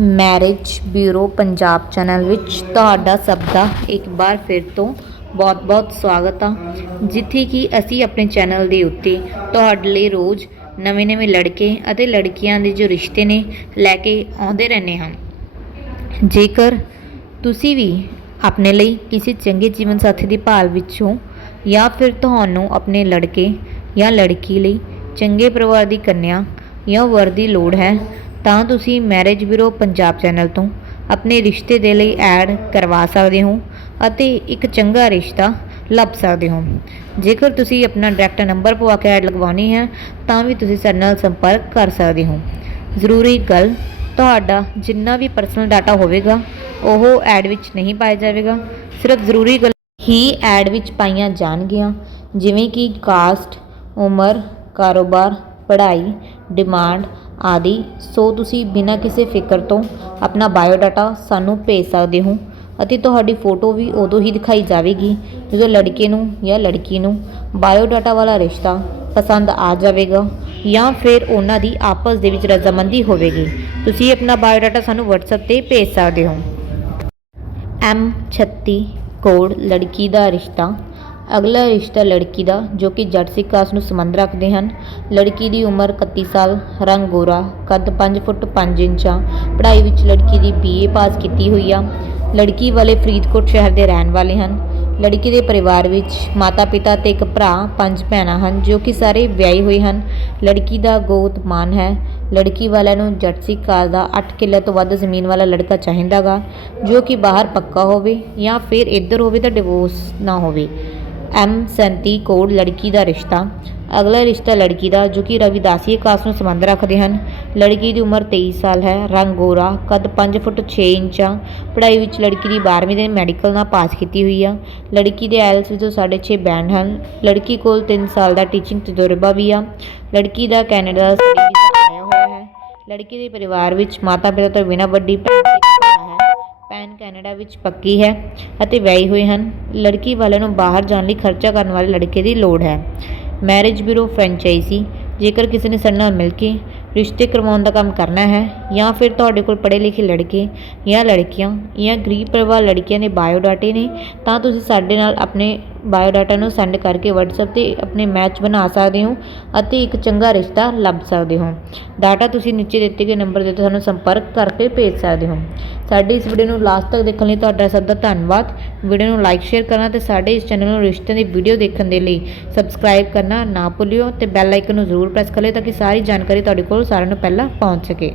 Marriage bureau Punjab channel ਵਿੱਚ ਤੁਹਾਡਾ ਸਭ ਦਾ ਇੱਕ ਵਾਰ ਫਿਰ ਤੋਂ ਬਹੁਤ-ਬਹੁਤ ਸਵਾਗਤ ਆ। ਜਿੱਥੇ ਕਿ ਅਸੀਂ ਆਪਣੇ ਚੈਨਲ ਦੇ ਉੱਤੇ ਤੁਹਾਡੇ ਲਈ ਰੋਜ਼ ਨਵੇਂ-ਨਵੇਂ ਲੜਕੇ ਅਤੇ ਲੜਕੀਆਂ ਦੇ ਜੋ ਰਿਸ਼ਤੇ ਨੇ ਲੈ ਕੇ ਆਉਂਦੇ ਰਹਿੰਦੇ ਹਾਂ। ਜੇਕਰ ਤੁਸੀਂ ਵੀ ਆਪਣੇ ਲਈ ਕਿਸੇ ਚੰਗੇ ਜੀਵਨ ਸਾਥੀ ਦੀ ਭਾਲ ਵਿੱਚ ਹੋ ਜਾਂ ਫਿਰ ਤੁਹਾਨੂੰ ਆਪਣੇ ਲੜਕੇ ਜਾਂ ਲੜਕੀ ਲਈ ਚੰਗੇ ਪਰਿਵਾਰ ਦੀ ਕੰਨਿਆ ਜਾਂ ਵਰ ਦੀ ਲੋੜ ਹੈ ਤਾਂ ਤੁਸੀਂ ਮੈਰਿਜ ਬਿਊਰੋ ਪੰਜਾਬ ਚੈਨਲ ਤੋਂ ਆਪਣੇ ਰਿਸ਼ਤੇ ਦੇ ਲਈ ਐਡ ਕਰਵਾ ਸਕਦੇ ਹੋ ਅਤੇ ਇੱਕ ਚੰਗਾ ਰਿਸ਼ਤਾ ਲੱਭ ਸਕਦੇ ਹੋ। ਜੇਕਰ ਤੁਸੀਂ ਆਪਣਾ ਡਾਇਰੈਕਟ ਨੰਬਰ ਪਵਾ ਕੇ ਐਡ ਲਗਵਾਉਣੀ ਹੈ, ਤਾਂ ਵੀ ਤੁਸੀਂ ਸਾਡੇ ਨਾਲ ਸੰਪਰਕ ਕਰ ਸਕਦੇ ਹੋ। ਜ਼ਰੂਰੀ ਗੱਲ, ਤੁਹਾਡਾ ਜਿੰਨਾ ਵੀ ਪਰਸਨਲ ਡਾਟਾ ਹੋਵੇਗਾ, ਉਹ ਐਡ ਵਿੱਚ ਨਹੀਂ ਪਾਇਆ ਜਾਵੇਗਾ। ਸਿਰਫ ਜ਼ਰੂਰੀ ਗੱਲ ਹੀ ਐਡ ਵਿੱਚ ਪਾਈਆਂ ਜਾਣਗੀਆਂ, ਜਿਵੇਂ ਕਿ ਕਾਸਟ ਉਮਰ, ਕਾਰੋਬਾਰ, ਪੜ੍ਹਾਈ ਡਿਮਾਂਡ ਆਦਿ, ਸੋ ਤੁਸੀਂ ਬਿਨਾਂ ਕਿਸੇ ਫਿਕਰ ਤੋਂ ਆਪਣਾ ਬਾਇਓਡਾਟਾ ਸਾਨੂੰ ਭੇਜ ਸਕਦੇ ਹੋ ਅਤੇ ਤੁਹਾਡੀ ਫੋਟੋ ਵੀ ਉਦੋਂ ਹੀ ਦਿਖਾਈ ਜਾਵੇਗੀ ਜਦੋਂ ਲੜਕੇ ਨੂੰ ਜਾਂ ਲੜਕੀ ਨੂੰ ਬਾਇਓਡਾਟਾ ਵਾਲਾ ਰਿਸ਼ਤਾ ਪਸੰਦ ਆ ਜਾਵੇਗਾ ਜਾਂ ਫਿਰ ਉਹਨਾਂ ਦੀ ਆਪਸ ਦੇ ਵਿੱਚ ਰਜ਼ਾਮੰਦੀ ਹੋਵੇਗੀ। ਤੁਸੀਂ ਆਪਣਾ ਬਾਇਓਡਾਟਾ ਸਾਨੂੰ WhatsApp ਤੇ ਭੇਜ ਸਕਦੇ ਹੋ। ਐਮ 36 ਕੋਡ ਲੜਕੀ ਦਾ ਰਿਸ਼ਤਾ ਅਗਲਾ ਰਿਸ਼ਤਾ ਲੜਕੀ ਦਾ, ਜੋ ਕਿ ਜੱਟ ਸਿੱਖ ਕਾਸਟ ਨੂੰ ਸੰਬੰਧ ਰੱਖਦੇ ਹਨ। ਲੜਕੀ ਦੀ ਉਮਰ 31 ਸਾਲ, ਰੰਗ ਗੋਰਾ, ਕੱਦ 5 ਫੁੱਟ 5 ਇੰਚਾਂ, ਪੜ੍ਹਾਈ ਵਿੱਚ ਲੜਕੀ ਦੀ ਬੀਏ ਪਾਸ ਕੀਤੀ ਹੋਈ ਆ। ਲੜਕੀ ਵਾਲੇ ਫਰੀਦਕੋਟ ਸ਼ਹਿਰ ਦੇ ਰਹਿਣ ਵਾਲੇ ਹਨ। ਲੜਕੀ ਦੇ ਪਰਿਵਾਰ ਵਿੱਚ ਮਾਤਾ ਪਿਤਾ ਤੇ ਇੱਕ ਭਰਾ, ਪੰਜ ਭੈਣਾਂ ਹਨ, ਜੋ ਕਿ ਸਾਰੇ ਵਿਆਹੇ ਹੋਏ ਹਨ। ਲੜਕੀ ਦਾ ਗੋਤ ਮਾਨ ਹੈ। ਲੜਕੀ ਵਾਲਿਆਂ ਨੂੰ ਜੱਟ ਸਿੱਖ ਕਾਸਟ ਦਾ 8 ਕਿੱਲੇ ਤੋਂ ਵੱਧ ਜ਼ਮੀਨ ਵਾਲਾ ਲੜਕਾ ਚਾਹੀਦਾਗਾ, ਜੋ ਕਿ ਬਾਹਰ ਪੱਕਾ ਹੋਵੇ ਜਾਂ ਫਿਰ ਇੱਧਰ ਹੋਵੇ ਤਾਂ ਡਿਵੋਰਸ ਨਾ ਹੋਵੇ। ਐਮ 37 ਕੋਡ ਲੜਕੀ ਦਾ ਰਿਸ਼ਤਾ। ਅਗਲਾ ਰਿਸ਼ਤਾ ਲੜਕੀ ਦਾ, ਜੋ ਕਿ ਰਵਿਦਾਸੀਏ ਕਾਸਟ ਨੂੰ ਸੰਬੰਧ ਰੱਖਦੇ ਹਨ। ਲੜਕੀ ਦੀ ਉਮਰ 23 ਸਾਲ ਹੈ, ਰੰਗ ਗੋਰਾ, ਕੱਦ 5 ਫੁੱਟ 6 ਇੰਚਾਂ, ਪੜ੍ਹਾਈ ਵਿੱਚ ਲੜਕੀ ਦੀ 12ਵੀਂ ਦੇ ਮੈਡੀਕਲ ਨਾਲ ਪਾਸ ਕੀਤੀ ਹੋਈ ਆ। ਲੜਕੀ ਦੇ ਐਲਸ ਵਿੱਚੋਂ 6.5 ਬੈਂਡ ਹਨ। ਲੜਕੀ ਕੋਲ 3 ਸਾਲ ਦਾ ਟੀਚਿੰਗ ਤਜਰਬਾ ਵੀ ਆ। ਲੜਕੀ ਦਾ ਕੈਨੇਡਾ ਦਾ ਸਟੱਡੀ ਵੀਜ਼ਾ ਆਇਆ ਹੋਇਆ ਹੈ। ਲੜਕੀ ਦੇ ਪਰਿਵਾਰ ਵਿੱਚ ਮਾਤਾ ਪਿਤਾ ਤੋਂ ਬਿਨਾਂ ਵੱਡੀ ਭੈਣ ਕੈਨੇਡਾ ਵਿੱਚ ਪੱਕੀ ਹੈ ਅਤੇ ਵਿਆਹੀ ਹੋਏ ਹਨ। ਲੜਕੀ ਵਾਲਿਆਂ ਨੂੰ ਬਾਹਰ ਜਾਣ ਲਈ ਖਰਚਾ ਕਰਨ ਵਾਲੇ ਲੜਕੇ ਦੀ ਲੋੜ ਹੈ। Marriage bureau franchise. ਜੇਕਰ ਕਿਸੇ ਨੇ ਸਾਡੇ ਨਾਲ ਮਿਲ ਕੇ ਰਿਸ਼ਤੇ ਕਰਵਾਉਣ ਦਾ ਕੰਮ ਕਰਨਾ ਹੈ ਜਾਂ ਫਿਰ ਤੁਹਾਡੇ ਕੋਲ ਪੜ੍ਹੇ ਲਿਖੇ ਲੜਕੇ ਜਾਂ ਲੜਕੀਆਂ ਜਾਂ ਗਰੀਬ ਪਰਿਵਾਰ ਲੜਕੀਆਂ ਦੇ ਬਾਇਓ ਡਾਟੇ ਨੇ, ਤਾਂ ਤੁਸੀਂ ਸਾਡੇ ਨਾਲ ਆਪਣੇ ਬਾਇਓ ਡਾਟਾ ਨੂੰ ਸੈਂਡ ਕਰਕੇ WhatsApp ਤੇ ਆਪਣੇ ਮੈਚ ਬਣਾ ਸਕਦੇ ਹੋ ਅਤੇ ਇੱਕ ਚੰਗਾ ਰਿਸ਼ਤਾ ਲੱਭ ਸਕਦੇ ਹੋ। ਡਾਟਾ ਤੁਸੀਂ ਨੀਚੇ ਦਿੱਤੇ ਗਏ ਨੰਬਰ ਦੇ ਉੱਤੇ ਸਾਨੂੰ ਸੰਪਰਕ ਕਰਕੇ ਭੇਜ ਸਕਦੇ ਹੋ। ਸਾਡੀ ਇਸ ਵੀਡੀਓ ਨੂੰ ਲਾਸਟ ਤੱਕ ਦੇਖਣ ਲਈ ਤੁਹਾਡਾ ਸਭ ਦਾ ਧੰਨਵਾਦ। ਵੀਡੀਓ ਨੂੰ ਲਾਈਕ ਸ਼ੇਅਰ ਕਰਨਾ ਤੇ ਸਾਡੇ ਇਸ ਚੈਨਲ ਨੂੰ ਰਿਸ਼ਤੇ ਦੀ ਵੀਡੀਓ ਦੇਖਣ ਦੇ ਲਈ ਸਬਸਕ੍ਰਾਈਬ ਕਰਨਾ ਨਾ ਭੁੱਲਿਓ ਤੇ ਬੈਲ ਆਈਕਨ ਨੂੰ ਜ਼ਰੂਰ ਪ੍ਰੈਸ ਕਰ ਲਿਓ ਤਾਂ ਕਿ ਸਾਰੀ ਜਾਣਕਾਰੀ ਤੁਹਾਡੇ ਕੋਲ ਸਾਰਿਆਂ ਨੂੰ ਪਹਿਲਾਂ ਪਹੁੰਚ ਸਕੇ।